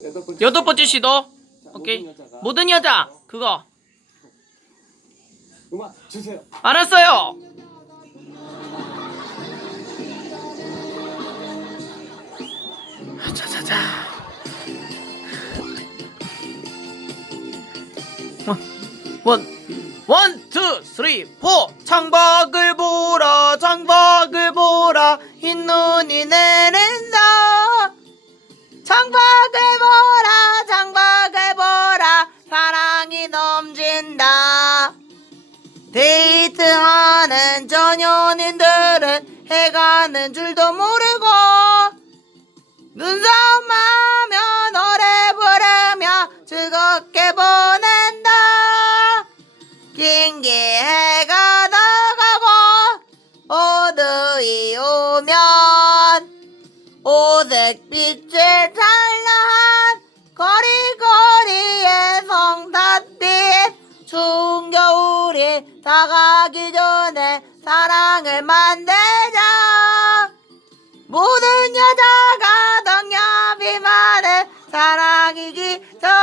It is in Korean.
여덟 번째, 여덟 번째 시도. 자, 오케이. 모든 여자가 모든 여자 그거 음악 주세요. 알았어요. 자자자. 원, 원, 투, 쓰리, 포. 창밖을 보라, 창밖을 보라, 흰 눈이 내린다. 창밖 을 보라, 창밖을 보라, 사랑이 넘친다. 데이트하는 전 연인들은 해가는 줄도 모르고 눈싸움 오색빛을 찬란한 거리거리의 성탄빛. 추운 겨울이 다가기 전에 사랑을 만들자. 모든 여자가 덕녀비만은 사랑이기 전